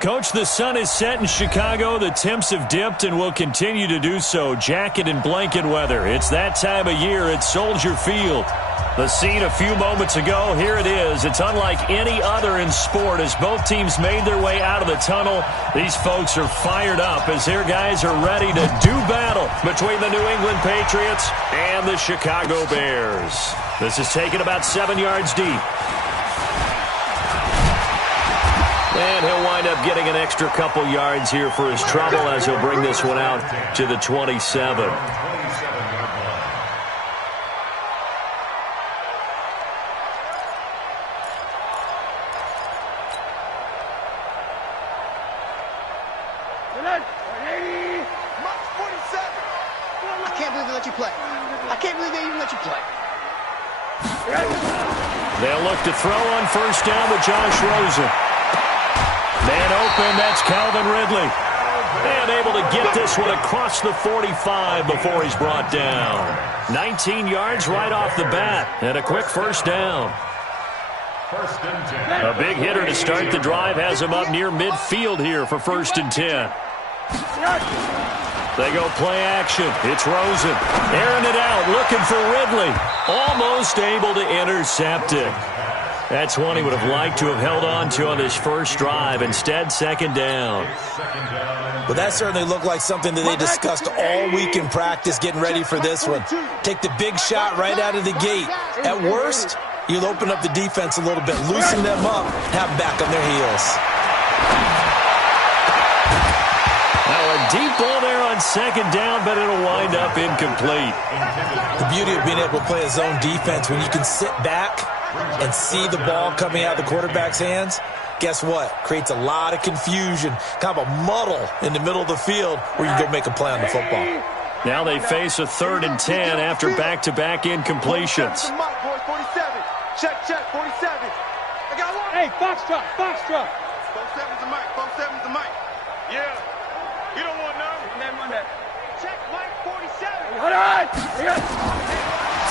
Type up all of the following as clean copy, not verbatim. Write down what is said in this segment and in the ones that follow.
Coach, the sun is set in Chicago. The temps have dipped and will continue to do so. Jacket and blanket weather. It's that time of year at Soldier Field. The scene a few moments ago, here it is. It's unlike any other in sport as both teams made their way out of the tunnel. These folks are fired up as their guys are ready to do battle between the New England Patriots and the Chicago Bears. This is taken about 7 yards deep. And he'll wind up getting an extra couple yards here for his trouble as he'll bring this one out to the 27. I can't believe they let you play. I can't believe they even let you play. They'll look to throw on first down with Josh Rosen. Man open, that's Calvin Ridley. And able to get this one across the 45 before he's brought down. 19 yards right off the bat, and a quick first down. A big hitter to start the drive has him up near midfield here for 1st and 10. They go play action. It's Rosen. Airing it out, looking for Ridley. Almost able to intercept it. That's one he would have liked to have held on to on this first drive. Instead, 2nd down. Well, that certainly looked like something that they discussed all week in practice getting ready for this one. Take the big shot right out of the gate. At worst, you'll open up the defense a little bit, loosen them up, have them back on their heels. Now a deep ball there on 2nd down, but it'll wind up incomplete. The beauty of being able to play a zone defense, when you can sit back and see the ball coming out of the quarterback's hands, guess what? Creates a lot of confusion, kind of a muddle in the middle of the field where you go make a play on the football. Now they face a 3rd and 10 after back-to-back incompletions. Check, 47. I got one. Hey, Foxtrot. 47's the mic, 47's the mic. Yeah. You don't want none. Run that. Check, Mike, 47. Hold on.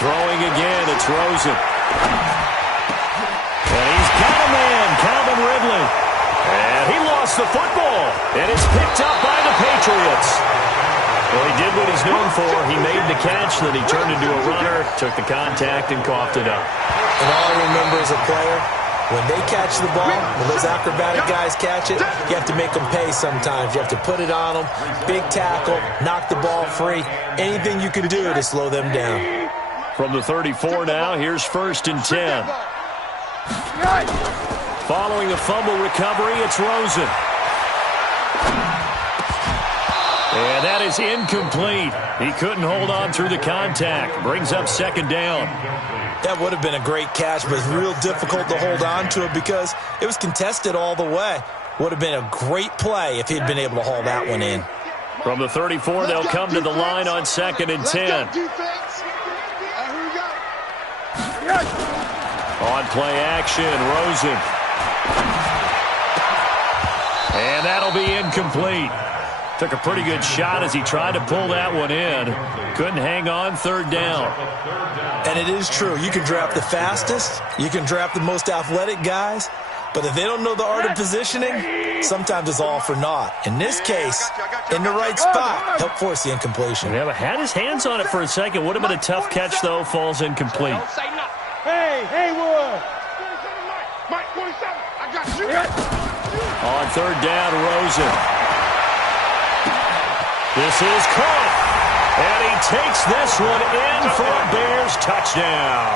Throwing again, it's Rosen. And he's got a man, Calvin Ridley. And he lost the football. And it's picked up by the Patriots. Well, he did what he's known for. He made the catch, then he turned into a runner, took the contact, and coughed it up. And all I remember as a player, when they catch the ball, when those acrobatic guys catch it, you have to make them pay sometimes. You have to put it on them, big tackle, knock the ball free. Anything you can do to slow them down. From the 34 now, here's 1st and 10. Following the fumble recovery, it's Rosen. And that is incomplete. He couldn't hold on through the contact. Brings up 2nd down. That would have been a great catch, but it's real difficult to hold on to it because it was contested all the way. Would have been a great play if he'd been able to haul that one in. From the 34, they'll come to the line on 2nd and 10. On play action, Rosen. And that'll be incomplete. Took a pretty good shot as he tried to pull that one in. Couldn't hang on, 3rd down. And it is true. You can draft the fastest. You can draft the most athletic guys. But if they don't know the art of positioning, sometimes it's all for naught. In this case, in the right spot, help force the incompletion. Yeah, but had his hands on it for a second. Would have been a tough catch, though. Falls incomplete. Hey, Haywood. Mike, 47. I got you. On 3rd down, Rosen. This is caught. And he takes this one in for a Bears touchdown.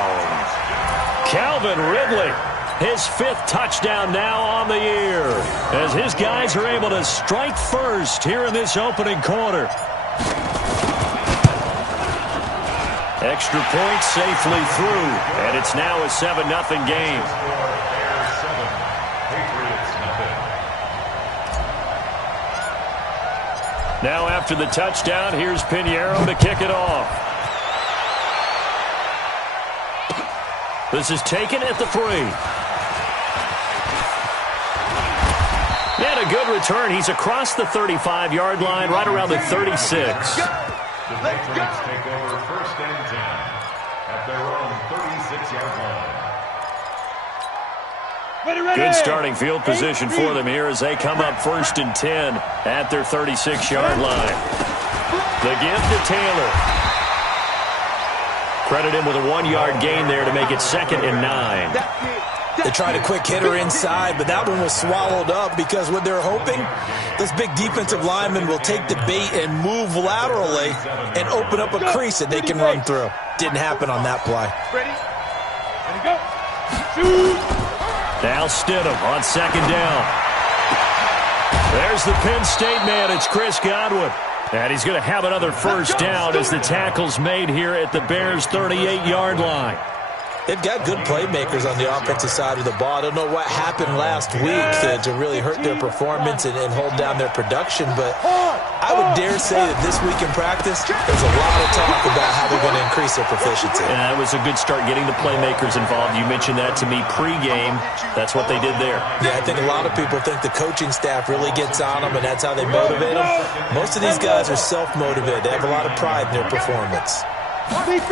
Calvin Ridley, his 5th touchdown now on the year, as his guys are able to strike first here in this opening quarter. Extra point safely through, and it's now a 7-0 game. Now after the touchdown, here's Pinheiro to kick it off. This is taken at the 3. And a good return. He's across the 35-yard line, right around the 36. The Patriots take over 1st and 10 at their own 36-yard line. Good starting field position for them here as they come up 1st and 10 at their 36-yard line. The give to Taylor. Credit him with a 1-yard gain there to make it 2nd and 9. They tried a quick hitter inside, but that one was swallowed up because what they're hoping, this big defensive lineman will take the bait and move laterally and open up a crease that they can run through. Didn't happen on that play. Ready? Go. Shoot. Now Stidham on 2nd down. There's the Penn State man. It's Chris Godwin. And he's going to have another 1st down as the tackle's made here at the Bears' 38-yard line. They've got good playmakers on the offensive side of the ball. I don't know what happened last week to really hurt their performance and hold down their production, but I would dare say that this week in practice, there's a lot of talk about how they're going to increase their proficiency. Yeah, it was a good start getting the playmakers involved. You mentioned that to me pregame. That's what they did there. Yeah, I think a lot of people think the coaching staff really gets on them, and that's how they motivate them. Most of these guys are self-motivated. They have a lot of pride in their performance. 2nd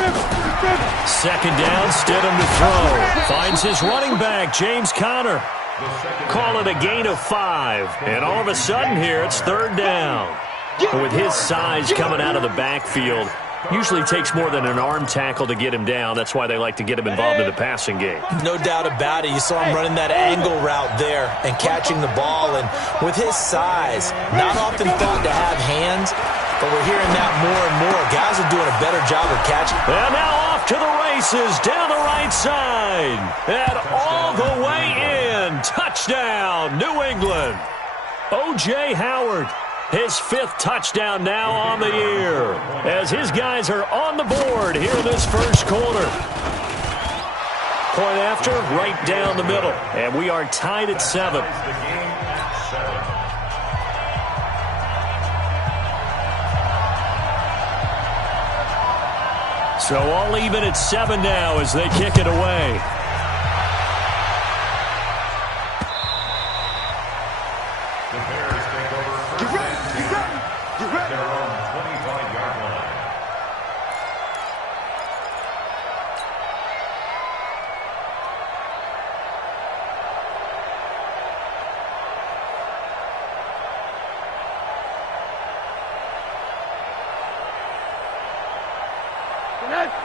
down, Stidham to throw. Finds his running back, James Conner. Call it a gain of 5. And all of a sudden here, it's 3rd down. And with his size coming out of the backfield, usually takes more than an arm tackle to get him down. That's why they like to get him involved in the passing game. No doubt about it. You saw him running that angle route there and catching the ball. And with his size, not often thought to have hands, but we're hearing that more and more. Guys are doing a better job of catching. And now off to the races, down the right side. And all the way in. Touchdown, New England. O.J. Howard, his 5th touchdown now on the year, as his guys are on the board here in this 1st quarter. Point after, right down the middle. And we are tied at 7. So all even at 7 now as they kick it away. The Bears take over 1st and 10 at their own 25-yard line.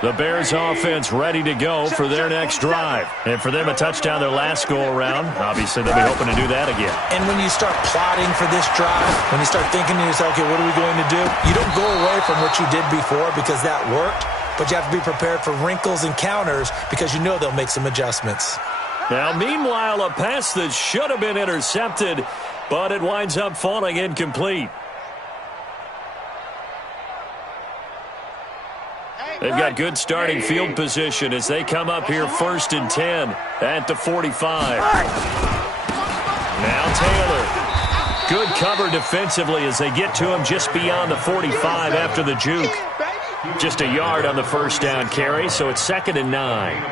The Bears offense ready to go for their next drive. And for them, a touchdown their last go-around. Obviously, they'll be hoping to do that again. And when you start plotting for this drive, when you start thinking to yourself, okay, what are we going to do? You don't go away from what you did before because that worked, but you have to be prepared for wrinkles and counters because you know they'll make some adjustments. Now, meanwhile, a pass that should have been intercepted, but it winds up falling incomplete. They've got good starting field position as they come up here 1st and 10 at the 45. Now Taylor. Good cover defensively as they get to him just beyond the 45 after the juke. Just a yard on the 1st down carry, so it's 2nd and 9.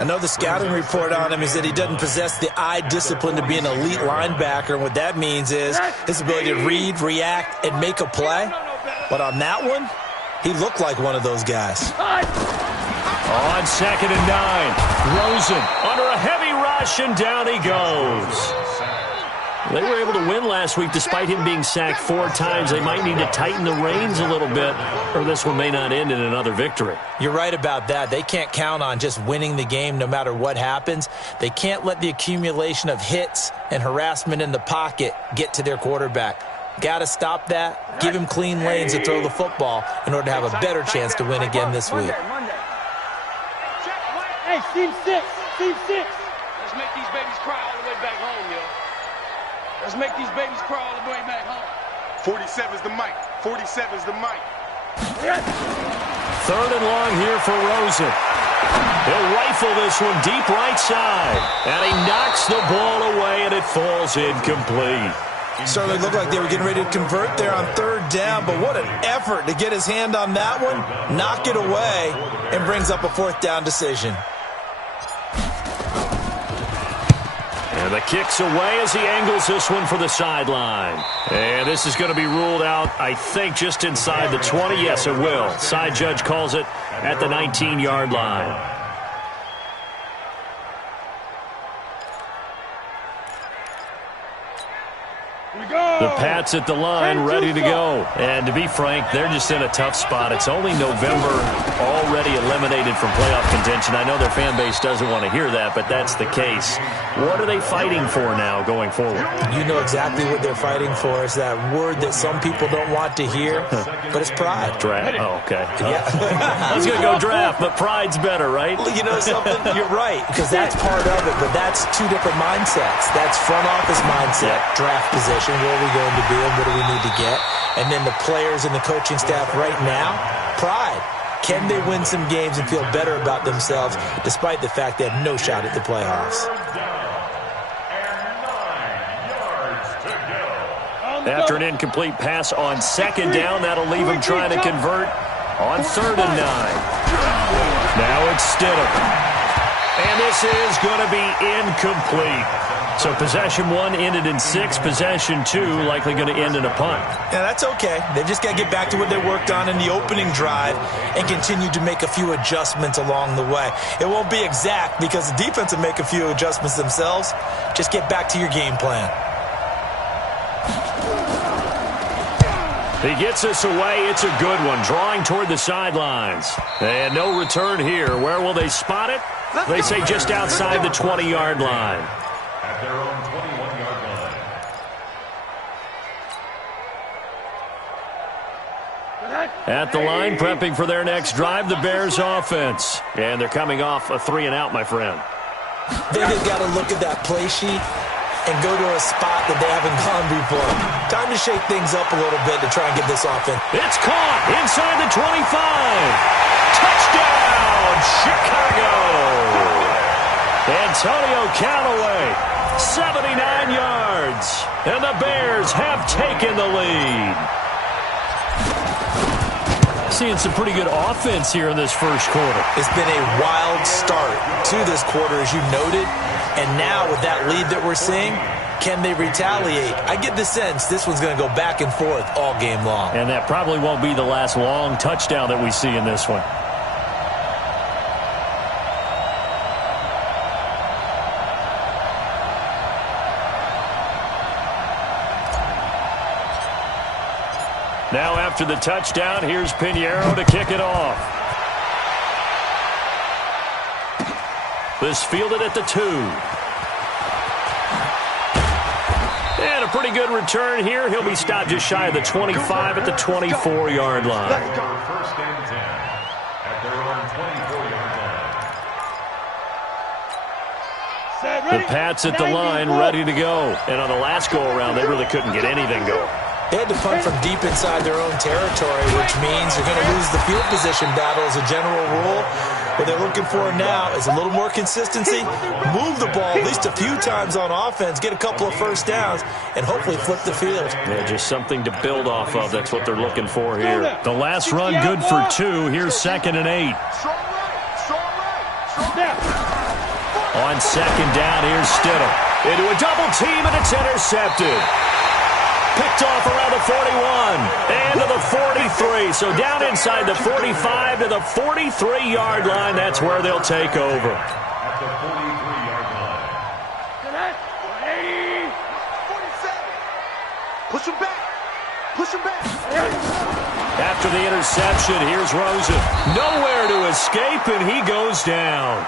I know the scouting report on him is that he doesn't possess the eye discipline to be an elite linebacker, and what that means is his ability to read, react, and make a play. But on that one, he looked like one of those guys. On 2nd and 9, Rosen under a heavy rush, and down he goes. They were able to win last week despite him being sacked 4 times. They might need to tighten the reins a little bit, or this one may not end in another victory. You're right about that. They can't count on just winning the game no matter what happens. They can't let the accumulation of hits and harassment in the pocket get to their quarterback. Got to stop that, give him clean lanes to throw the football in order to have a better chance to win again this week. Hey, team 6. Let's make these babies cry all the way back home, yo. Let's make these babies cry all the way back home. 47's the mic. 47's the mic. 3rd and long here for Rosen. He'll rifle this one deep right side. And he knocks the ball away, and it falls incomplete. Certainly looked like they were getting ready to convert there on 3rd down, but what an effort to get his hand on that one, knock it away, and brings up a 4th down decision. And the kick's away as he angles this one for the sideline. And this is going to be ruled out, I think, just inside the 20. Yes, it will. Side judge calls it at the 19-yard line. The Pats at the line, ready to go. And to be frank, they're just in a tough spot. It's only November, already eliminated from playoff contention. I know their fan base doesn't want to hear that, but that's the case. What are they fighting for now going forward? You know exactly what they're fighting for. It's that word that some people don't want to hear, but it's pride. Draft? Oh, okay. Yeah. I was going to go draft, but pride's better, right? Well, you know something? You're right, because that's part of it, but that's two different mindsets. That's front office mindset, draft position, where are we going to be and what do we need to get? And then the players and the coaching staff right now, pride. Can they win some games and feel better about themselves despite the fact they have no shot at the playoffs? After an incomplete pass on second down, that'll leave him trying to convert on 3rd and 9. Now it's Stidham. And this is going to be incomplete. So possession 1 ended in 6. Possession 2 likely going to end in a punt. Yeah, that's okay. They've just got to get back to what they worked on in the opening drive and continue to make a few adjustments along the way. It won't be exact because the defense will make a few adjustments themselves. Just get back to your game plan. He gets us away. It's a good one. Drawing toward the sidelines. And no return here. Where will they spot it? They say just outside the 20-yard line. At their own 21-yard line. At the line, prepping for their next drive, the Bears offense. And they're coming off a 3-and-out, my friend. Then they've got to look at that play sheet and go to a spot that they haven't gone before. Time to shake things up a little bit to try and get this offense. It's caught inside the 25. Touchdown, Chicago. Antonio Callaway, 79 yards. And the Bears have taken the lead. Seeing some pretty good offense here in this first quarter. It's been a wild start to this quarter, as you noted. And now with that lead that we're seeing, can they retaliate? I get the sense this one's going to go back and forth all game long. And that probably won't be the last long touchdown that we see in this one. Now after the touchdown, here's Pinheiro to kick it off. This fielded at the 2. And a pretty good return here. He'll be stopped just shy of the 25 at the 24-yard line. First and 10 at their own 24-yard line. The Pats at the line, ready to go. And on the last go-around, they really couldn't get anything going. They had to punt from deep inside their own territory, which means they're going to lose the field position battle as a general rule. What they're looking for now is a little more consistency, move the ball at least a few times on offense, get a couple of first downs, and hopefully flip the field. Yeah, just something to build off of. That's what they're looking for here. The last run good for 2. Here's 2nd and 8. On second down, here's Stidham. Into a double team, and it's intercepted. Picked off around the 41 and to the 43. So down inside the 45 to the 43-yard line. That's where they'll take over. At the 43-yard line. 47. Push him back. Push him back. After the interception, here's Rosen. Nowhere to escape, and he goes down.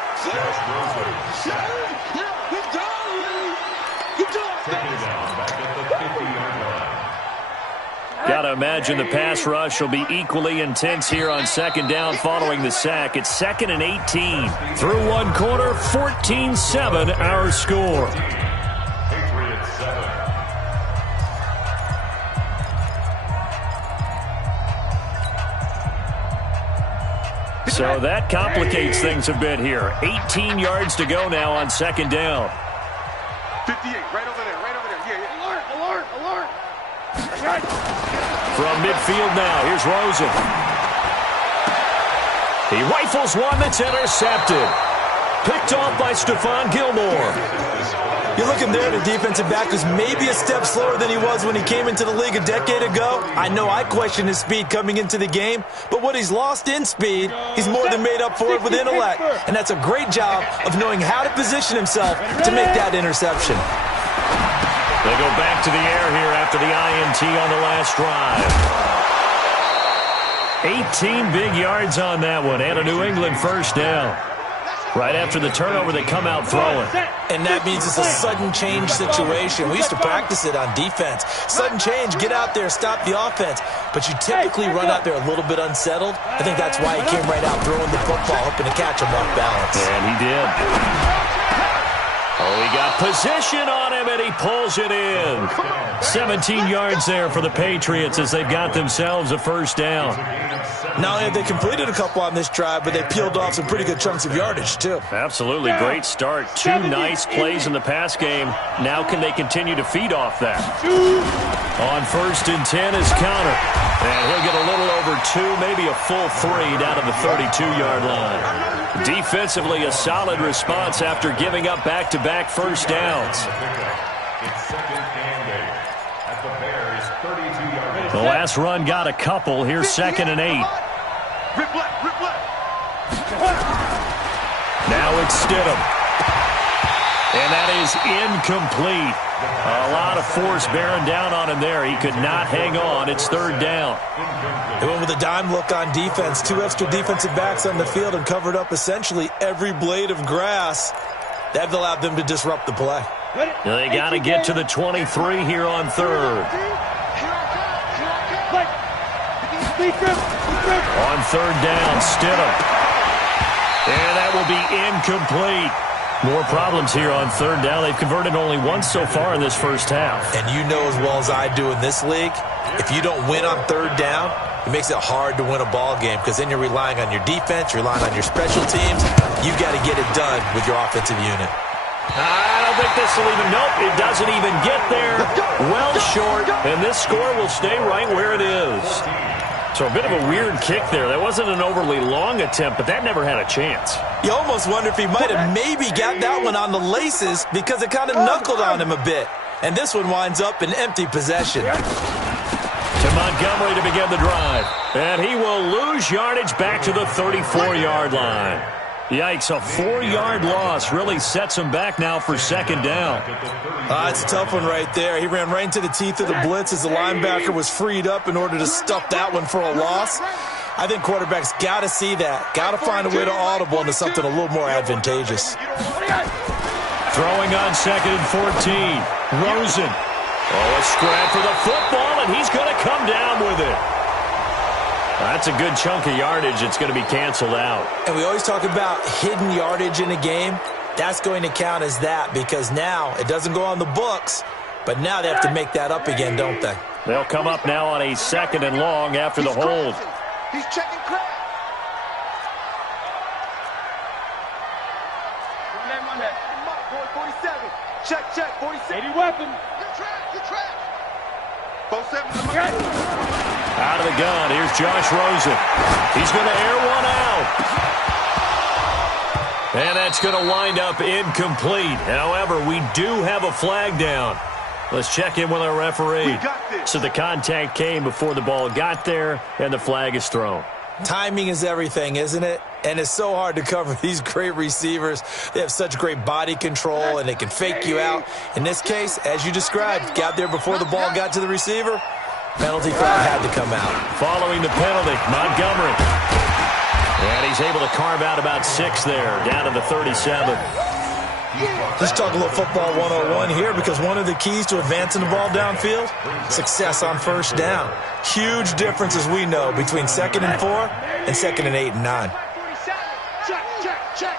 Got to imagine the pass rush will be equally intense here on second down following the sack. It's 2nd and 18. Through one quarter, 14-7 our score. Patriots 7. So that complicates things a bit here. 18 yards to go now on second down. 58, right over there, right over there. Yeah. Alert, alert, alert. From midfield now, here's Rosen. He rifles one that's intercepted. Picked off by Stephon Gilmore. You're looking there at a defensive back who's maybe a step slower than he was when he came into the league a decade ago. I know I questioned his speed coming into the game, but what he's lost in speed, he's more than made up for it with intellect. And that's a great job of knowing how to position himself to make that interception. They go back to the air here after the INT on the last drive. 18 big yards on that one, and a New England first down. Right after the turnover, they come out throwing. And that means it's a sudden change situation. We used to practice it on defense. Sudden change, get out there, stop the offense. But you typically run out there a little bit unsettled. I think that's why he came right out throwing the football, hoping to catch him off balance. And he did. Oh, he got position on him, and he pulls it in. 17 yards there for the Patriots as they've got themselves a first down. Not only have they completed a couple on this drive, but they peeled off some pretty good chunks of yardage, too. Absolutely. Great start. 2 nice plays in the pass game. Now can they continue to feed off that? On 1st and 10 is Counter. And he'll get a little over 2, maybe a full 3 down to the 32-yard line. Defensively, a solid response after giving up back-to-back first downs. The last run got a couple. Here's 2nd and 8. Now it's Stidham. And that is incomplete. A lot of force bearing down on him there. He could not hang on. It's 3rd down. They went with a dime look on defense. 2 extra defensive backs on the field and covered up essentially every blade of grass. That allowed them to disrupt the play. They got to get to the 23 here on 3rd. On 3rd down, Stidham. And that will be incomplete. More problems here on 3rd down. They've converted only once so far in this first half. And you know as well as I do in this league, if you don't win on 3rd down, it makes it hard to win a ball game because then you're relying on your defense, you're relying on your special teams. You've got to get it done with your offensive unit. I don't think this will even, nope, it doesn't even get there. Well short, and this score will stay right where it is. So a bit of a weird kick there. That wasn't an overly long attempt, but that never had a chance. You almost wonder if he might have maybe got that one on the laces because it kind of knuckled on him a bit. And this one winds up in empty possession. To Montgomery to begin the drive. And he will lose yardage back to the 34-yard line. Yikes, a 4-yard loss really sets him back now for 2nd down. It's a tough one right there. He ran right into the teeth of the blitz as the linebacker was freed up in order to stuff that one for a loss. I think quarterbacks got to see that. Got to find a way to audible into something a little more advantageous. Throwing on 2nd and 14. Rosen. Oh, a scrap for the football, and he's going to come down with it. That's a good chunk of yardage. It's going to be canceled out. And we always talk about hidden yardage in a game. That's going to count as that because now it doesn't go on the books, but now they have to make that up again, don't they? They'll come up now on a 2nd and long after the hold. He's checking crap. Run that. Mike, boy, 47. Check, 47. 80 weapon. You're trapped. 47's the mark. Out of the gun, here's Josh Rosen. He's going to air one out. And that's going to wind up incomplete. However, we do have a flag down. Let's check in with our referee. So the contact came before the ball got there, and the flag is thrown. Timing is everything, isn't it? And it's so hard to cover these great receivers. They have such great body control, and they can fake you out. In this case, as you described, got there before the ball got to the receiver. Penalty flag had to come out. Following the penalty, Montgomery. And he's able to carve out about 6 there, down to the 37. Let's talk a little football 101 here because one of the keys to advancing the ball downfield, success on 1st down. Huge difference, as we know, between 2nd and 4 and 2nd and 8 and 9. Check.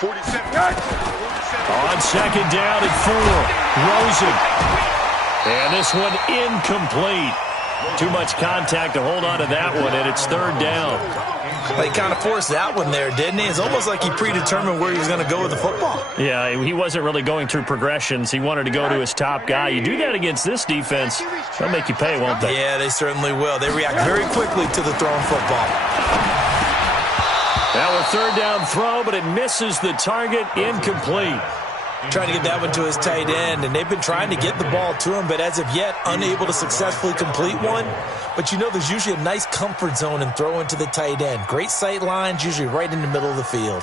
47. On 2nd down and 4, Rosen. And this one incomplete. Too much contact to hold on to that one, and it's 3rd down. He kind of forced that one there, didn't he? It's almost like he predetermined where he was going to go with the football. Yeah, he wasn't really going through progressions. He wanted to go to his top guy. You do that against this defense, they'll make you pay, won't they? Yeah, they certainly will. They react very quickly to the thrown football. Now a 3rd down throw, but it misses the target, incomplete. Trying to get that one to his tight end, and they've been trying to get the ball to him, but as of yet, unable to successfully complete one. But you know there's usually a nice comfort zone in throwing to the tight end. Great sight lines, usually right in the middle of the field.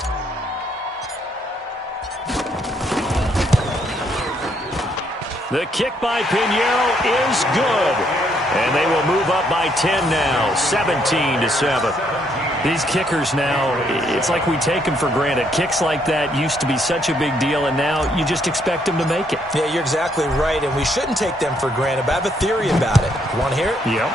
The kick by Pinheiro is good. And they will move up by 10 now, 17-7. These kickers now, it's like we take them for granted. Kicks like that used to be such a big deal, and now you just expect them to make it. Yeah, you're exactly right, and we shouldn't take them for granted, but I have a theory about it. You want to hear it? Yep.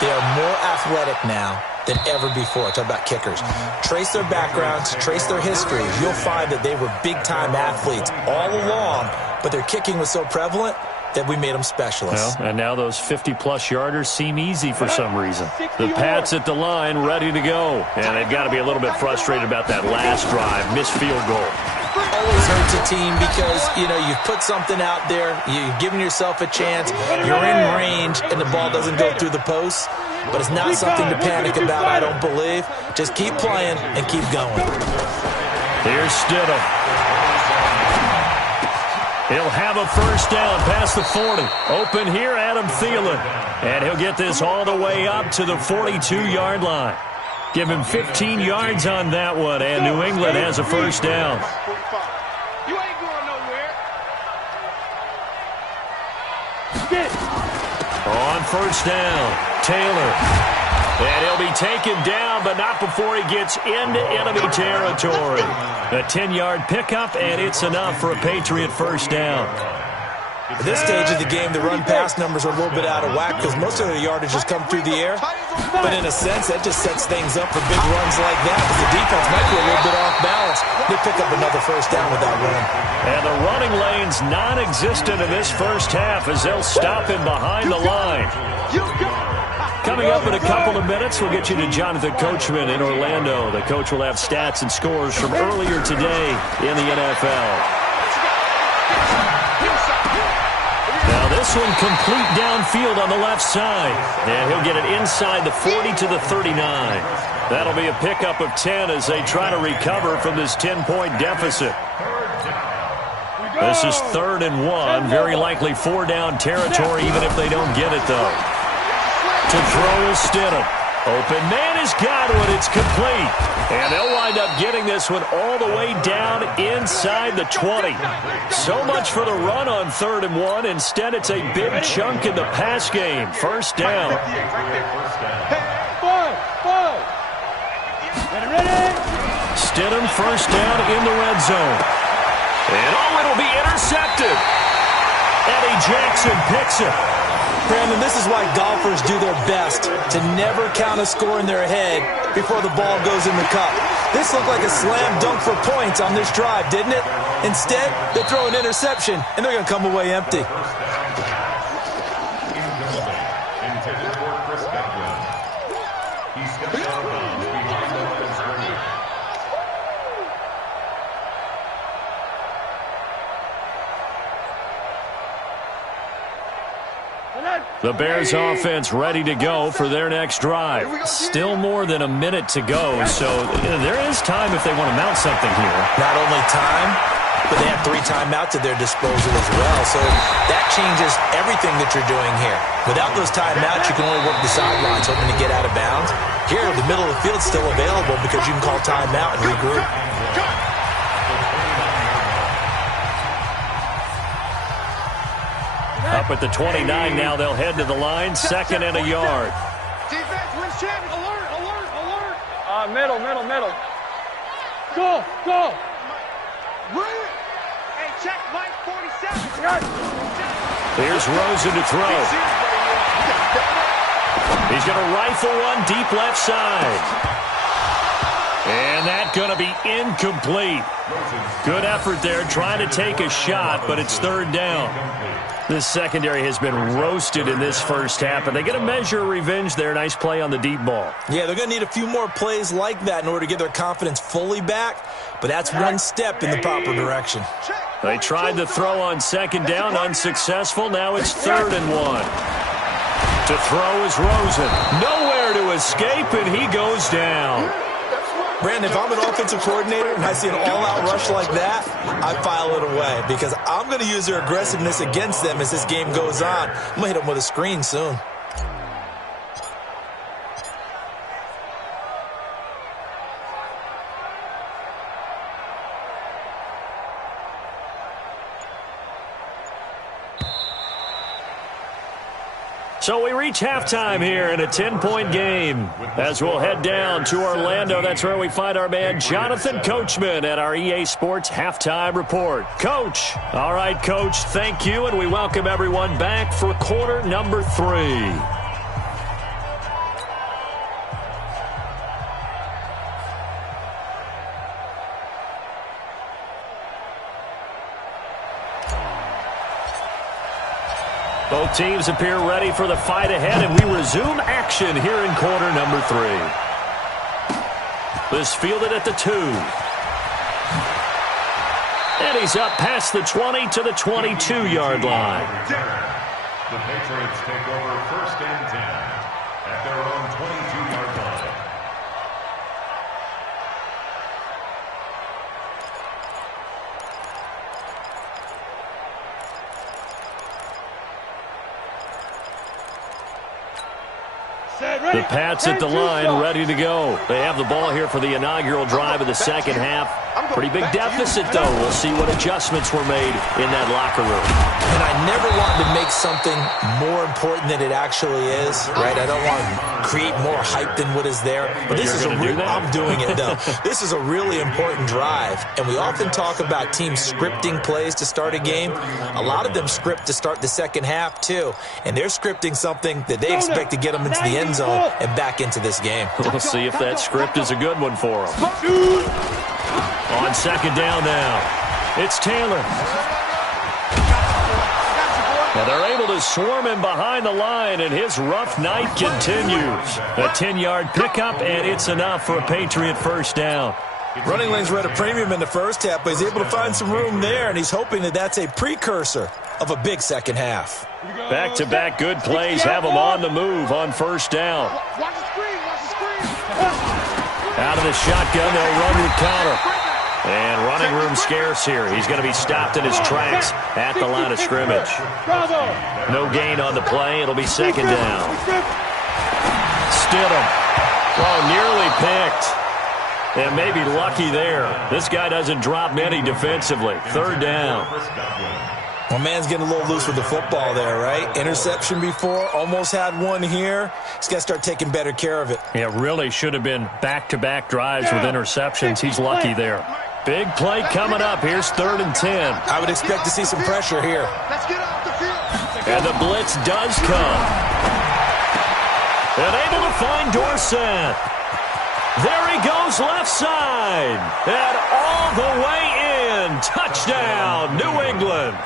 They are more athletic now than ever before. Talk about kickers. Trace their backgrounds, trace their history. You'll find that they were big-time athletes all along, but their kicking was so prevalent that we made them specialists. Well, and now those 50-plus yarders seem easy for some reason. The Pats at the line, ready to go. And they've got to be a little bit frustrated about that last drive, missed field goal. Always hurts a team because, you've put something out there, you've given yourself a chance, you're in range, and the ball doesn't go through the posts. But it's not something to panic about, I don't believe. Just keep playing and keep going. Here's Stidham. He'll have a first down past the 40. Open here, Adam Thielen. And he'll get this all the way up to the 42-yard line. Give him 15 yards on that one, and New England has a first down. You ain't going nowhere. On first down, Taylor. And he'll be taken down, but not before he gets into enemy territory. A 10-yard pickup, and it's enough for a Patriot first down. At this stage of the game, the run-pass numbers are a little bit out of whack because most of the yardage has come through the air. But in a sense, that just sets things up for big runs like that because the defense might be a little bit off balance. They pick up another first down with that run. And the running lane's non-existent in this first half as they'll stop him behind the line. Coming up in a couple of minutes, we'll get you to Jonathan Coachman in Orlando. The coach will have stats and scores from earlier today in the NFL. Now this one complete downfield on the left side. And he'll get it inside the 40 to the 39. That'll be a pickup of 10 as they try to recover from this 10-point deficit. This is 3rd and 1. Very likely 4-down territory even if they don't get it, though. To throw is Stidham. Open man has got one. It's complete. And they'll wind up getting this one all the way down inside the 20. So much for the run on 3rd and 1. Instead, it's a big chunk in the pass game. First down. Stidham first down in the red zone. And it'll be intercepted. Eddie Jackson picks it. Brandon, this is why golfers do their best to never count a score in their head before the ball goes in the cup. This looked like a slam dunk for points on this drive, didn't it? Instead, they throw an interception, and they're going to come away empty. The Bears offense ready to go for their next drive. Still more than a minute to go, so there is time if they want to mount something here. Not only time, but they have 3 timeouts at their disposal as well, so that changes everything that you're doing here. Without those timeouts, you can only work the sidelines hoping to get out of bounds. Here, the middle of the field is still available because you can call timeout and regroup. Up at the 29 now, they'll head to the line, 2nd and a yard. Defense wins champion. Alert, alert, alert. Middle. Go. Bring it. Hey, check Mike 47. Here's Rosen to throw. He's going to rifle one deep left side. And that's going to be incomplete. Good effort there, trying to take a shot, but it's 3rd down. This secondary has been roasted in this first half, and they get a measure of revenge there. Nice play on the deep ball. Yeah, they're going to need a few more plays like that in order to get their confidence fully back, but that's one step in the proper direction. They tried the throw on 2nd down, unsuccessful. Now it's 3rd and 1. To throw is Rosen. Nowhere to escape, and he goes down. Brandon, if I'm an offensive coordinator and I see an all-out rush like that, I file it away because I'm going to use their aggressiveness against them as this game goes on. I'm going to hit them with a screen soon. So we reach halftime here in a 10-point game. As we'll head down to Orlando, that's where we find our man Jonathan Coachman at our EA Sports Halftime Report. Coach. All right, Coach, thank you, and we welcome everyone back for quarter number 3. Both teams appear ready for the fight ahead, and we resume action here in quarter number 3. This fielded at the 2. And he's up past the 20 to the 22-yard line. The Patriots take over 1st and 10 at their own 22-yard line. The Pats at the line, ready to go. They have the ball here for the inaugural drive of the second half. Pretty big deficit, though. We'll see what adjustments were made in that locker room. And I never want to make something more important than it actually is, right? I don't want to create more hype than what is there. But this is I'm doing it, though. This is a really important drive. And we often talk about teams scripting plays to start a game. A lot of them script to start the second half, too. And they're scripting something that they expect to get them into the end zone and back into this game. We'll see if that script is a good one for them. On second down now, it's Taylor. Now they're able to swarm him behind the line, and his rough night continues. A 10-yard pickup, and it's enough for a Patriot first down. Running lanes were at a premium in the first half, but he's able to find some room there, and he's hoping that that's a precursor of a big second half. Back-to-back good plays have him on the move on first down. Watch the screen, watch the screen. Out of the shotgun, they'll run with counter. And running room scarce here. He's going to be stopped in his tracks at the line of scrimmage. No gain on the play. It'll be second down. Stidham. Oh, nearly picked. And maybe lucky there. This guy doesn't drop many defensively. Third down. Well, man's getting a little loose with the football there, right? Interception before, almost had one here. He's got to start taking better care of it. It really should have been back-to-back drives with interceptions. He's lucky there. Big play coming up. Here's 3rd and 10. I would expect to see some pressure here. Let's get off the field. And the blitz does come. And able to find Dorsett. There he goes left side. And all the way in. Touchdown, New England.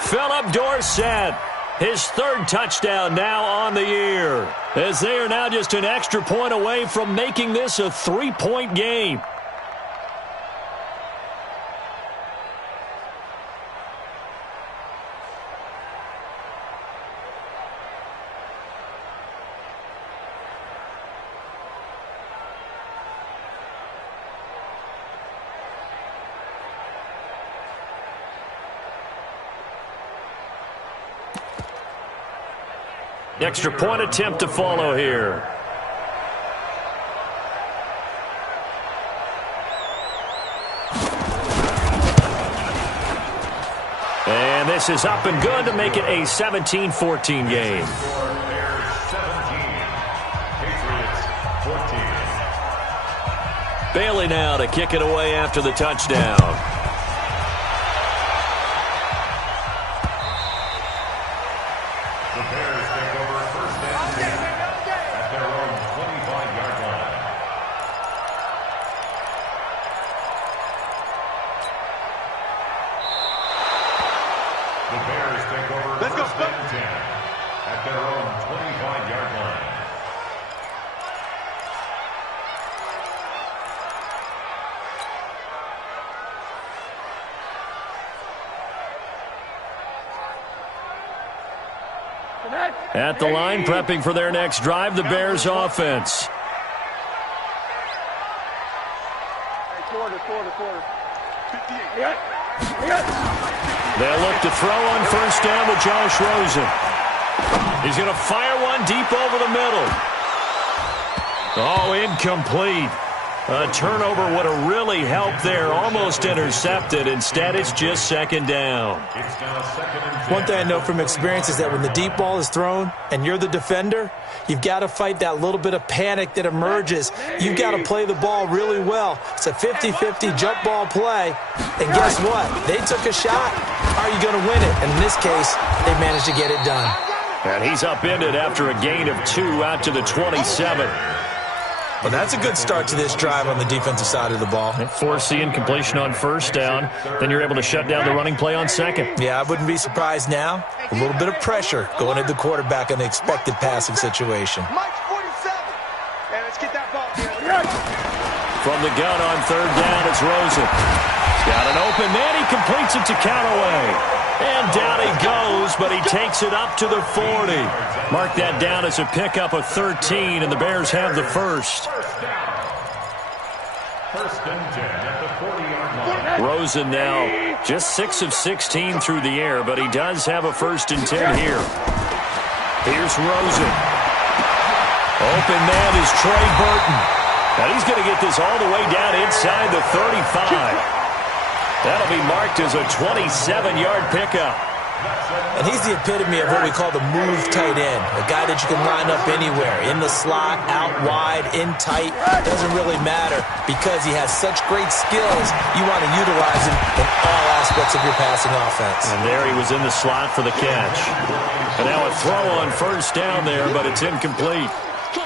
Philip Dorsett, his 3rd touchdown now on the year, as they are now just an extra point away from making this a 3-point game. Extra point attempt to follow here. And this is up and good to make it a 17-14 game. Bailey now to kick it away after the touchdown. At the line, prepping for their next drive, the Bears offense. They'll look to throw on first down with Josh Rosen. He's going to fire one deep over the middle. Oh, incomplete. A turnover would have really helped there. Almost intercepted. Instead, it's just second down. One thing I know from experience is that when the deep ball is thrown and you're the defender, you've got to fight that little bit of panic that emerges. You've got to play the ball really well. It's a 50-50 jump ball play. And guess what? They took a shot. Are you going to win it? And in this case, they managed to get it done. And he's upended after a gain of 2 out to the 27. Well, that's a good start to this drive on the defensive side of the ball. Force the incompletion on first down. Then you're able to shut down the running play on second. Yeah, I wouldn't be surprised now. A little bit of pressure going at the quarterback in the expected passing situation. Mike's 47. Hey, let's get that ball. From the gun on third down, it's Rosen. He's got an open man. He completes it to Callaway. And down he goes, but he takes it up to the 40. Mark that down as a pickup of 13, and the Bears have the first. First and 10 at the 40-yard line. Rosen now just 6 of 16 through the air, but he does have a first and 10 here. Here's Rosen. Open man is Trey Burton. And he's going to get this all the way down inside the 35. That'll be marked as a 27-yard pickup. And he's the epitome of what we call the move tight end, a guy that you can line up anywhere, in the slot, out wide, in tight. Doesn't really matter because he has such great skills. You want to utilize him in all aspects of your passing offense. And there he was in the slot for the catch. And now a throw on first down there, but it's incomplete.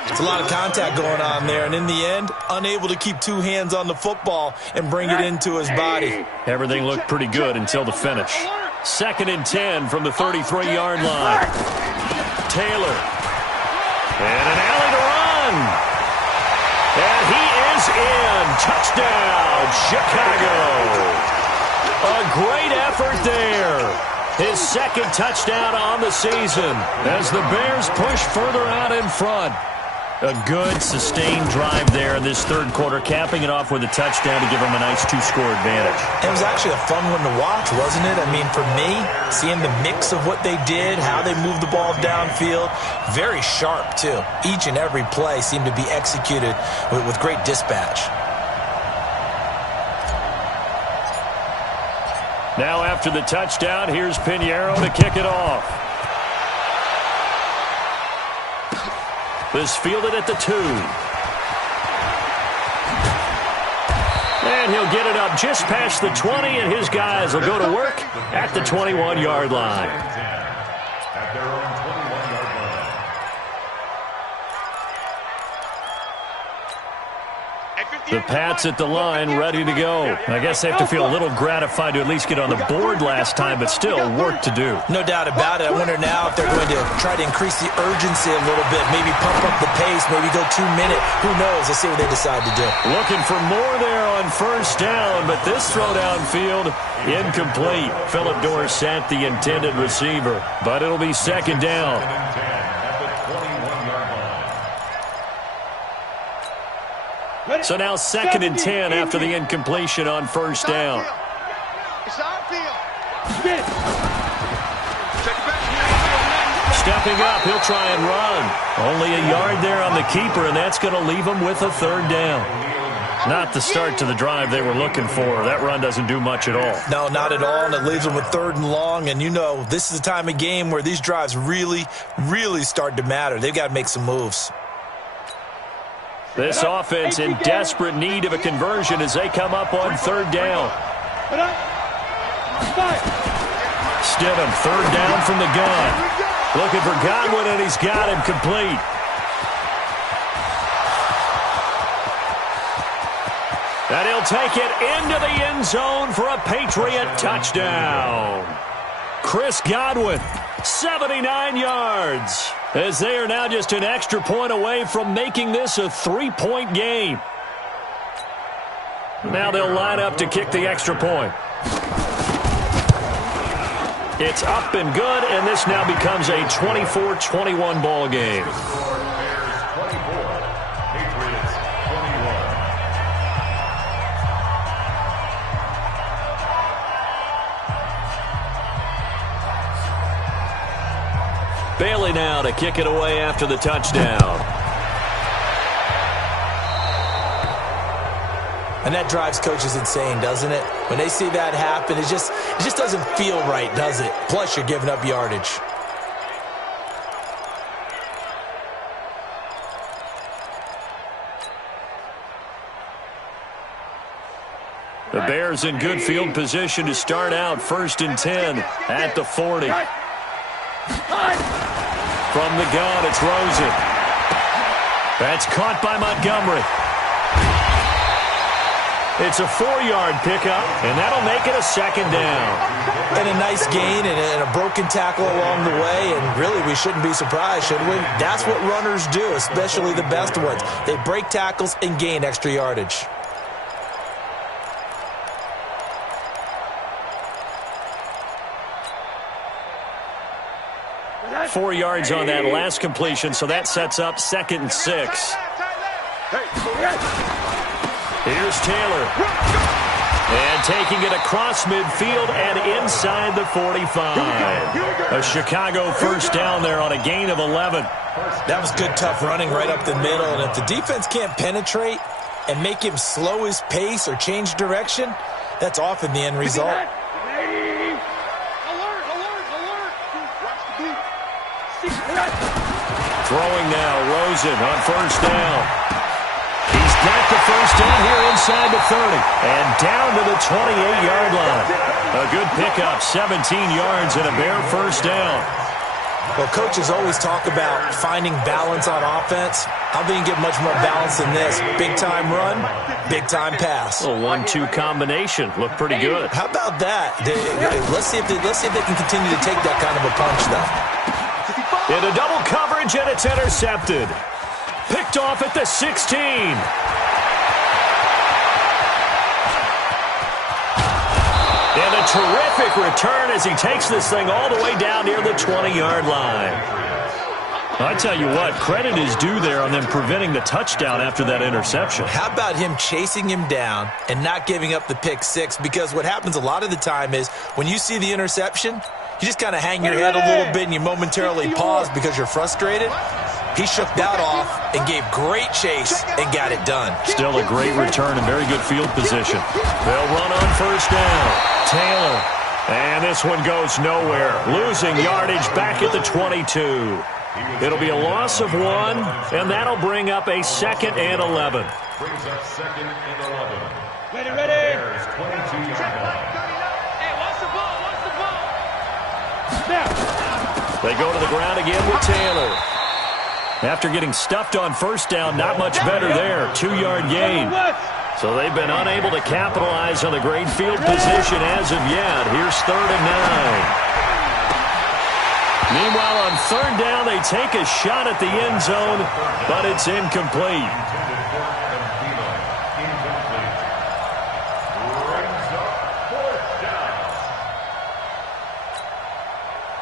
It's a lot of contact going on there, and in the end, unable to keep 2 hands on the football and bring it into his body. Everything looked pretty good until the finish. Second and 10 from the 33-yard line. Taylor. And an alley to run. And he is in. Touchdown, Chicago. A great effort there. His second touchdown on the season as the Bears push further out in front. A good, sustained drive there in this third quarter, capping it off with a touchdown to give them a nice 2-score advantage. It was actually a fun one to watch, wasn't it? I mean, for me, seeing the mix of what they did, how they moved the ball downfield, very sharp, too. Each and every play seemed to be executed with great dispatch. Now after the touchdown, here's Pinheiro to kick it off. This fielded at the 2. And he'll get it up just past the 20, and his guys will go to work at the 21-yard line. At their own 21-yard line. The Pats at the line, ready to go. I guess they have to feel a little gratified to at least get on the board last time, but still work to do. No doubt about it. I wonder now if they're going to try to increase the urgency a little bit, maybe pump up the pace, maybe go 2-minute. Who knows? Let's see what they decide to do. Looking for more there on first down, but this throw downfield, incomplete. Philip Dorsett, the intended receiver, but it'll be second down. So now second and 10 after the incompletion on first down. It's our field. Stepping up, he'll try and run. Only a yard there on the keeper, and that's going to leave him with a third down. Not the start to the drive they were looking for. That run doesn't do much at all. No, not at all, and it leaves them with third and long. And you know, this is the time of game where these drives really, really start to matter. They've got to make some moves. This offense in desperate need of a conversion as they come up on third down. Stidham, third down from the gun. Looking for Godwin, and he's got him complete. And he'll take it into the end zone for a Patriot touchdown. Chris Godwin, 79 yards. As they are now just an extra point away from making this a 3-point game. Now they'll line up to kick the extra point. It's up and good, and this now becomes a 24-21 ball game. Bailey now to kick it away after the touchdown. And that drives coaches insane, doesn't it? When they see that happen, it just doesn't feel right, does it? Plus, you're giving up yardage. The Bears in good field position to start out 1st and 10 at the 40. From the gun, it's Rosen. That's caught by Montgomery. It's a 4-yard pickup, and that'll make it a 2nd down. And a nice gain and a broken tackle along the way, and really we shouldn't be surprised, should we? That's what runners do, especially the best ones. They break tackles and gain extra yardage. 4 yards on that last completion, so that sets up 2nd and 6. Here's Taylor. And taking it across midfield and inside the 45. A Chicago 1st down there on a gain of 11. That was good, tough running right up the middle. And if the defense can't penetrate and make him slow his pace or change direction, that's often the end result. Throwing now, Rosen on 1st down. He's got the 1st down here inside the 30. And down to the 28-yard line. A good pickup, 17 yards and a Bear 1st down. Well, coaches always talk about finding balance on offense. How do you get much more balance than this? Big-time run, big-time pass. A 1-2 combination. Looked pretty good. How about that? Let's see if they can continue to take that kind of a punch, though. Into double coverage, and it's intercepted. Picked off at the 16. And a terrific return as he takes this thing all the way down near the 20-yard line. I tell you what, credit is due there on them preventing the touchdown after that interception. How about him chasing him down and not giving up the pick 6? Because what happens a lot of the time is when you see the interception, you just kind of hang your head a little bit and you momentarily pause because you're frustrated. He shook that off and gave great chase and got it done. Still a great return and very good field position. They'll run on 1st down. Taylor. And this one goes nowhere. Losing yardage back at the 22. It'll be a loss of 1, and that'll bring up a 2nd and 11. Brings up 2nd and 11. Ready. Bears 22-yard line. Hey, watch the ball. They go to the ground again with Taylor. After getting stuffed on 1st down, not much better there. 2-yard gain. So they've been unable to capitalize on the great field position as of yet. Here's 3rd and 9. Meanwhile, on 3rd down, they take a shot at the end zone, but it's incomplete.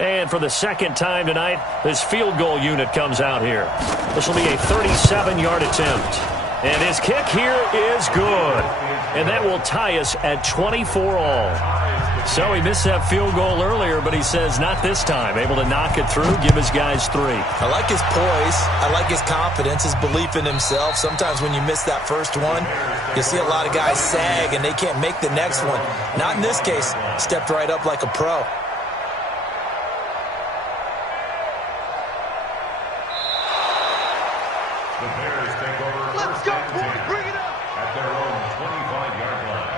And for the 2nd time tonight, this field goal unit comes out here. This will be a 37-yard attempt. And his kick here is good. And that will tie us at 24 all. So he missed that field goal earlier, but he says not this time. Able to knock it through, give his guys 3. I like his poise. I like his confidence, his belief in himself. Sometimes when you miss that first one, you see a lot of guys sag and they can't make the next one. Not in this case. Stepped right up like a pro. The Bears take over 1st and 10 at their own 25-yard line.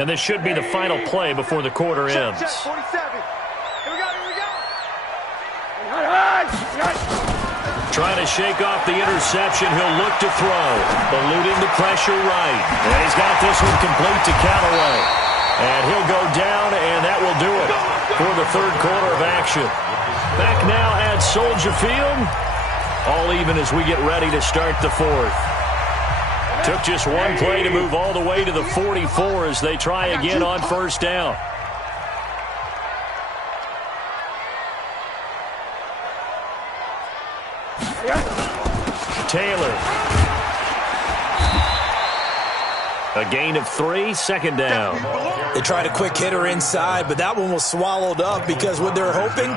And this should be the final play before the quarter ends. Check, 47. Here we go. Trying to shake off the interception. He'll look to throw. Eluding the pressure right. And he's got this one complete to Callaway. And he'll go down, and that will do it for the 3rd quarter of action. Back now at Soldier Field. All even as we get ready to start the 4th. Took just one play to move all the way to the 44 as they try again on 1st down. Taylor A gain of 3, second down. They tried a quick hitter inside, but that one was swallowed up because what they're hoping,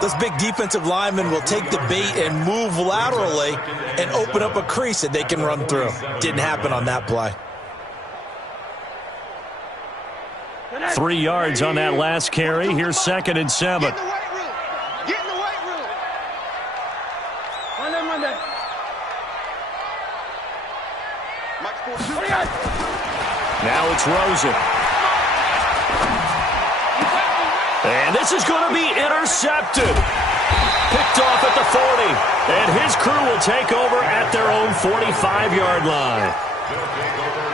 those big defensive linemen will take the bait and move laterally and open up a crease that they can run through. Didn't happen on that play. 3 yards on that last carry. Here's 2nd and 7. Get in the weight room. Get in the weight room. Monday. Now it's Rosen. And this is going to be intercepted. Picked off at the 40. And his crew will take over at their own 45-yard line.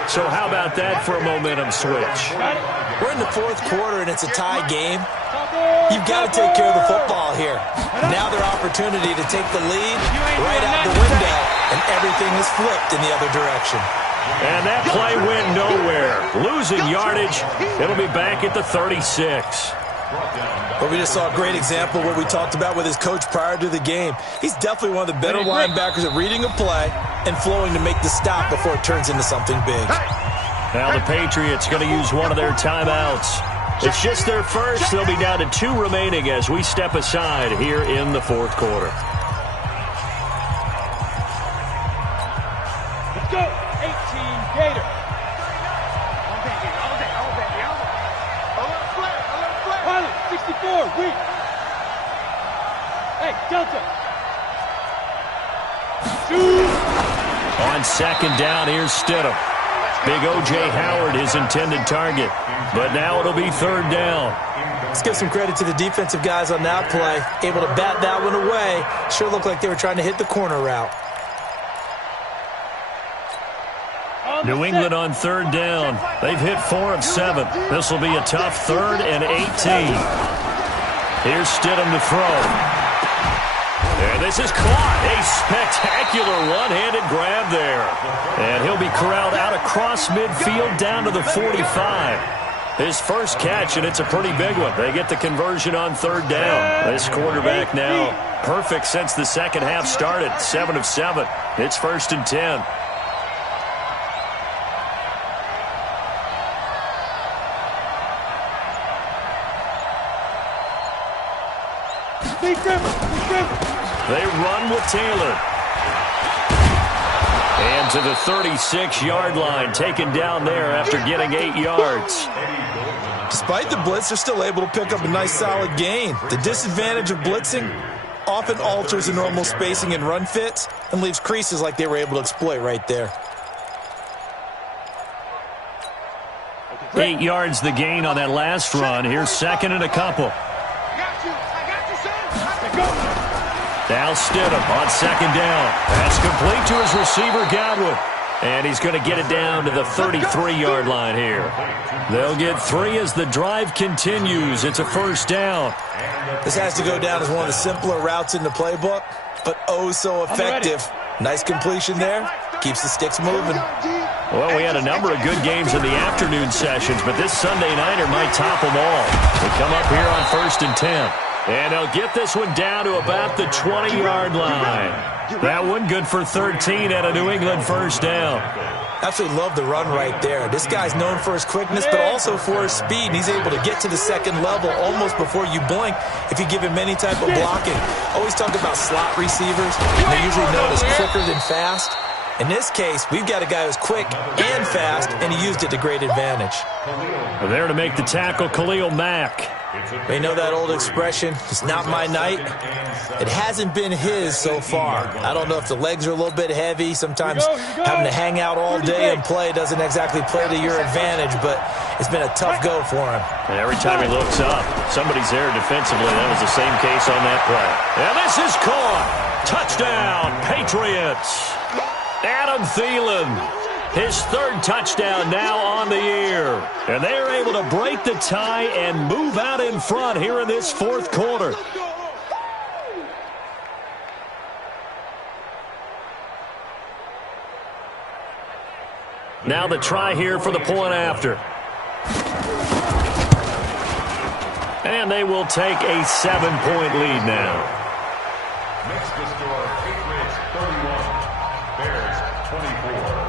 So how about that for a momentum switch? We're in the 4th quarter, and it's a tie game. You've got to take care of the football here. Now their opportunity to take the lead right out the window, and everything is flipped in the other direction. And that play went nowhere. Losing yardage. It'll be back at the 36. But we just saw a great example of what we talked about with his coach prior to the game. He's definitely one of the better linebackers at reading a play and flowing to make the stop before it turns into something big. Now the Patriots going to use one of their timeouts. It's just their first. They'll be down to 2 remaining as we step aside here in the 4th quarter. Let's go. 18 Gator. Pilot, 64, weak. Hey, Delta. Shoot. On 2nd down, here's Stidham. Big O.J. Howard, his intended target. But now it'll be 3rd down. Let's give some credit to the defensive guys on that play. Able to bat that one away. Sure looked like they were trying to hit the corner route. New England on 3rd down. They've hit 4 of 7. This will be a tough 3rd and 18. Here's Stidham to throw. And this is caught. A spectacular one-handed grab there. And he'll be corralled out across midfield down to the 45. His first catch, and it's a pretty big one. They get the conversion on 3rd down. This quarterback now perfect since the second half started. 7 of 7. It's 1st and 10. They run with Taylor. And to the 36-yard line, taken down there after getting 8 yards. Despite the blitz, they're still able to pick up a nice solid gain. The disadvantage of blitzing often alters the normal spacing and run fits and leaves creases like they were able to exploit right there. 8 yards the gain on that last run. Here's 2nd and a couple. Now Stidham on 2nd down. That's complete to his receiver, Godwin. And he's going to get it down to the 33-yard line here. They'll get 3 as the drive continues. It's a 1st down. This has to go down as one of the simpler routes in the playbook, but oh so effective. Nice completion there. Keeps the sticks moving. Well, we had a number of good games in the afternoon sessions, but this Sunday nighter might top them all. They come up here on 1st and 10. And they'll get this one down to about the 20-yard line. That one good for 13 at a New England 1st down. Absolutely love the run right there. This guy's known for his quickness, but also for his speed. And he's able to get to the 2nd level almost before you blink if you give him any type of blocking. Always talk about slot receivers. They're usually known as quicker than fast. In this case, we've got a guy who's quick and fast, and he used it to great advantage. There to make the tackle, Khalil Mack. They know that old expression, it's not my night. It hasn't been his so far. I don't know if the legs are a little bit heavy. Sometimes having to hang out all day and play doesn't exactly play to your advantage, but it's been a tough go for him. And every time he looks up, somebody's there defensively. That was the same case on that play. And this is caught. Touchdown, Patriots. Adam Thielen. His 3rd touchdown now on the year. And they are able to break the tie and move out in front here in this 4th quarter. Now the try here for the point after. And they will take a 7-point lead now. Makes the score Patriots 31, Bears 24.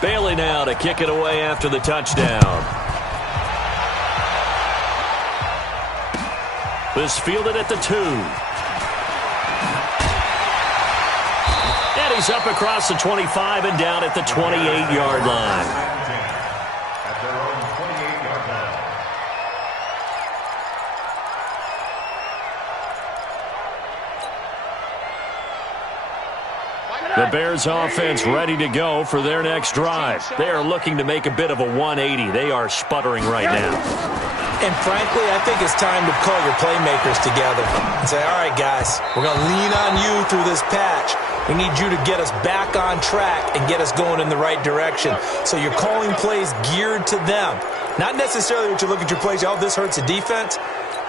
Bailey now to kick it away after the touchdown. This fielded at the 2. And he's up across the 25 and down at the 28-yard line. At their own 28-yard line. The Bears offense ready to go for their next drive. They are looking to make a bit of a 180. They are sputtering right now. And frankly, I think it's time to call your playmakers together and say, all right, guys, we're going to lean on you through this patch. We need you to get us back on track and get us going in the right direction. So you're calling plays geared to them. Not necessarily what you look at your plays, oh, this hurts the defense.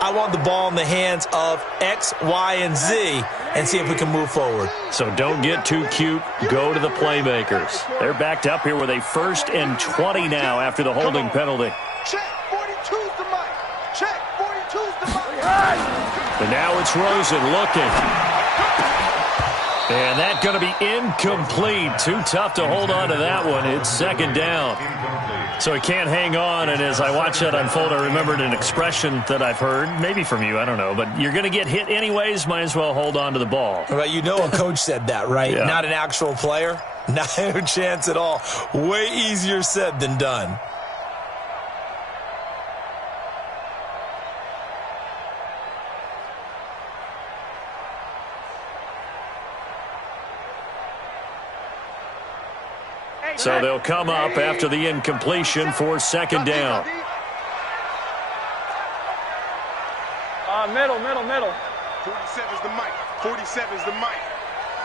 I want the ball in the hands of X, Y, and Z and see if we can move forward. So don't get too cute. Go to the playmakers. They're backed up here with a 1st and 20 now after the holding penalty. Check, 42's the mic. Check, 42's the mic. And now it's Rosen looking. And that's going to be incomplete. Too tough to hold on to that one. It's 2nd down. So he can't hang on, and as I watch that unfold, I remembered an expression that I've heard, maybe from you, I don't know, but you're going to get hit anyways, might as well hold on to the ball. Well, you know a coach said that, right? Yeah. Not an actual player? Not a chance at all. Way easier said than done. So they'll come up after the incompletion for 2nd down. Middle. 47's the mic. 47's the mic.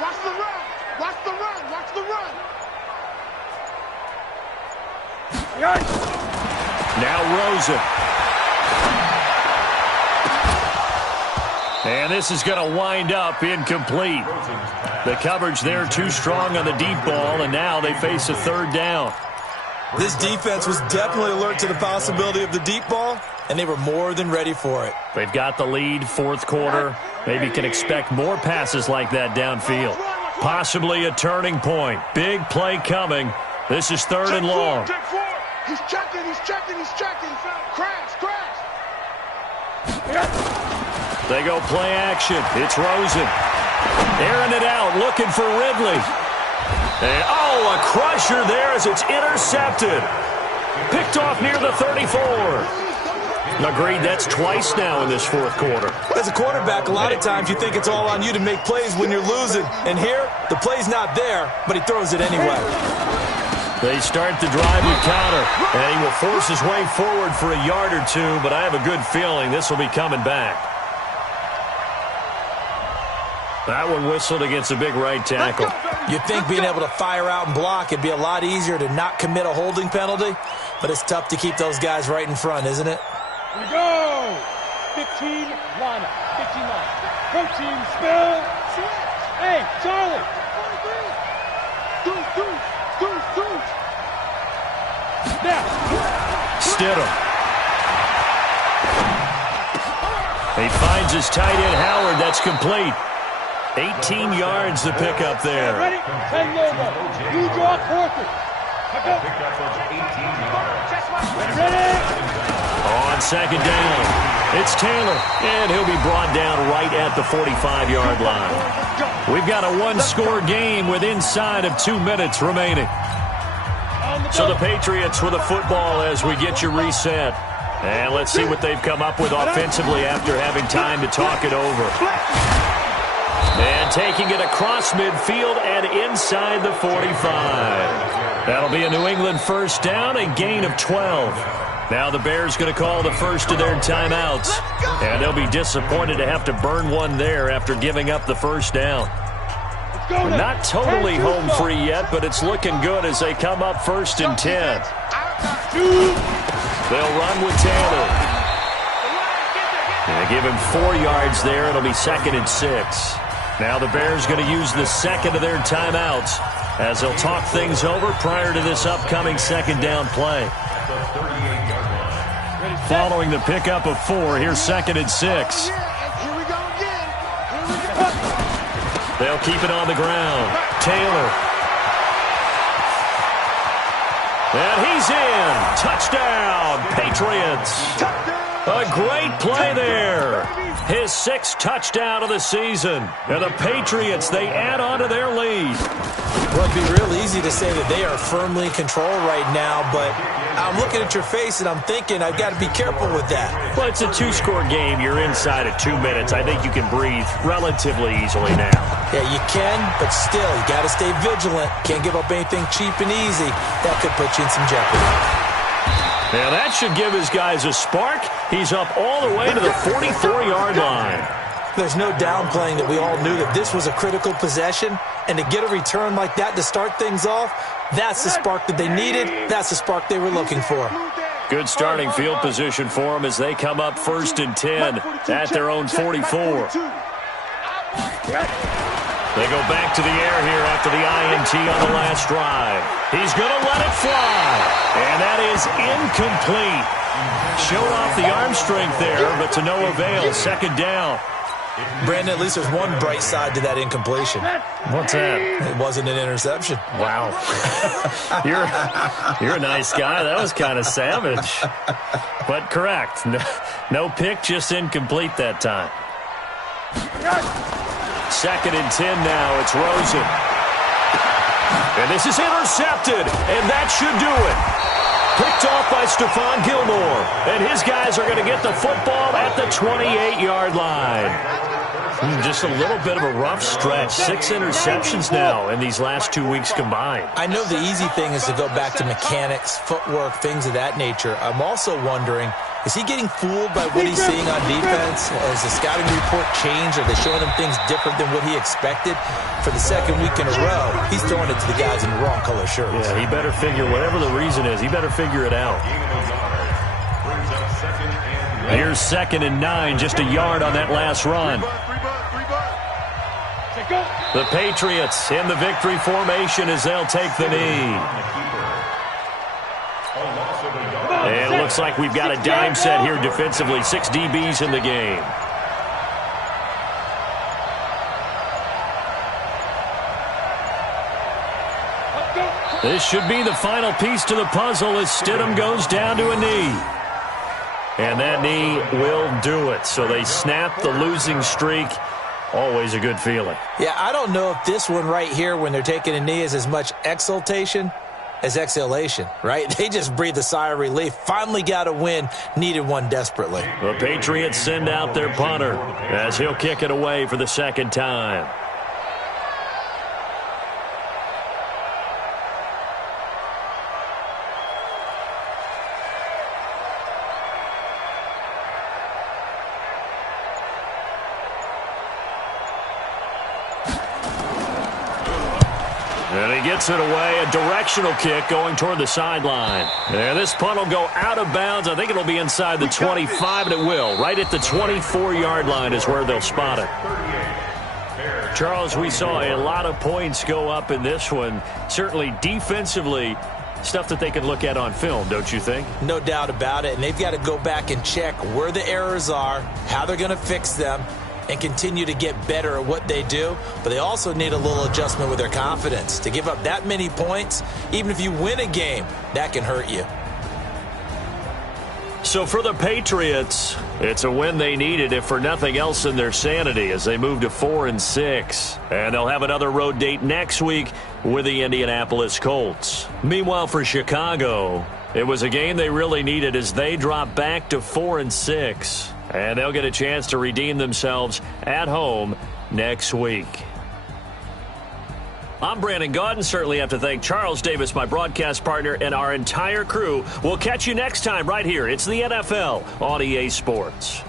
Watch the run. Watch the run. Watch the run. Now Rosen. And this is going to wind up incomplete. The coverage there too strong on the deep ball, and now they face a 3rd down. This defense was definitely alert to the possibility of the deep ball, and they were more than ready for it. They've got the lead, 4th quarter. Maybe can expect more passes like that downfield. Possibly a turning point. Big play coming. This is 3rd and long. He's checking. Crash. They go play action. It's Rosen. Airing it out, looking for Ridley. And, a crusher there as it's intercepted. Picked off near the 34. Agreed, that's twice now in this 4th quarter. As a quarterback, a lot of times you think it's all on you to make plays when you're losing. And here, the play's not there, but he throws it anyway. They start the drive with counter, and he will force his way forward for a yard or two, but I have a good feeling this will be coming back. That one whistled against a big right tackle. You'd think being able to fire out and block, it'd be a lot easier to not commit a holding penalty, but it's tough to keep those guys right in front, isn't it? Here we go. 15 lineup. 15 lineup. Protein spill. Hey, Charlie. Deuce. Now. Stidham. He finds his tight end, Howard. That's complete. 18 yards to pick up there. Ready? 10 logo. You draw Corker. Picked up those 18 yards. Ready? On 2nd down, it's Taylor, and he'll be brought down right at the 45-yard line. We've got a 1-score game with inside of 2 minutes remaining. So the Patriots with a football as we get you reset. And let's see what they've come up with offensively after having time to talk it over. And taking it across midfield and inside the 45. That'll be a New England 1st down, a gain of 12. Now the Bears going to call the first of their timeouts. And they'll be disappointed to have to burn one there after giving up the 1st down. Not totally home free yet, but it's looking good as they come up 1st and 10. They'll run with Taylor. And give him 4 yards there. It'll be 2nd and 6. Now the Bears going to use the 2nd of their timeouts as they'll talk things over prior to this upcoming 2nd down play. Following the pickup of 4, here's 2nd and 6. They'll keep it on the ground. Taylor. And he's in. Touchdown, Patriots. A great play there. His 6th touchdown of the season. And the Patriots, they add on to their lead. Well, it'd be real easy to say that they are firmly in control right now, but I'm looking at your face and I'm thinking I've got to be careful with that. Well, it's a 2-score game. You're inside of 2 minutes. I think you can breathe relatively easily now. Yeah, you can, but still, you got to stay vigilant. Can't give up anything cheap and easy. That could put you in some jeopardy. Now, that should give his guys a spark. He's up all the way to the 44-yard line. There's no downplaying that we all knew that this was a critical possession, and to get a return like that to start things off, that's the spark that they needed. That's the spark they were looking for. Good starting field position for them as they come up 1st and 10 at their own 44. They go back to the air here after the INT on the last drive. He's going to let it fly, and that is incomplete. Showed off the arm strength there, but to no avail. 2nd down. Brandon, at least there's one bright side to that incompletion. What's that? It wasn't an interception. Wow. You're a nice guy. That was kind of savage. But correct. No pick, just incomplete that time. 2nd and 10 now. It's Rosen. And this is intercepted, and that should do it. Picked off by Stephon Gilmore. And his guys are going to get the football at the 28-yard line. Just a little bit of a rough stretch. 6 interceptions now in these last 2 weeks combined. I know the easy thing is to go back to mechanics, footwork, things of that nature. I'm also wondering, is he getting fooled by what he's seeing on defense? Has the scouting report changed? Are they showing him things different than what he expected? For the 2nd week in a row, he's throwing it to the guys in the wrong color shirts. Yeah, he better figure, whatever the reason is, he better figure it out. Here's 2nd and 9, just a yard on that last run. The Patriots in the victory formation as they'll take the knee. And it looks like we've got a dime set here defensively. 6 DBs in the game. This should be the final piece to the puzzle as Stidham goes down to a knee. And that knee will do it. So they snap the losing streak. Always a good feeling. Yeah, I don't know if this one right here when they're taking a knee is as much exultation as exhalation, right? They just breathe a sigh of relief. Finally got a win. Needed one desperately. The Patriots send out their punter as he'll kick it away for the 2nd time. And he gets it away, a directional kick going toward the sideline. And this punt will go out of bounds. I think it'll be inside the 25, and it will. Right at the 24-yard line is where they'll spot it. Charles, we saw a lot of points go up in this one. Certainly defensively, stuff that they can look at on film, don't you think? No doubt about it. And they've got to go back and check where the errors are, how they're going to fix them, and continue to get better at what they do. But they also need a little adjustment with their confidence. To give up that many points, even if you win a game, that can hurt you. So for the Patriots, it's a win they needed, if for nothing else in their sanity, as they move to 4-6. And they'll have another road date next week with the Indianapolis Colts. Meanwhile, for Chicago, it was a game they really needed as they drop back to 4-6. And they'll get a chance to redeem themselves at home next week. I'm Brandon Gaudin. Certainly have to thank Charles Davis, my broadcast partner, and our entire crew. We'll catch you next time right here. It's the NFL on EA Sports.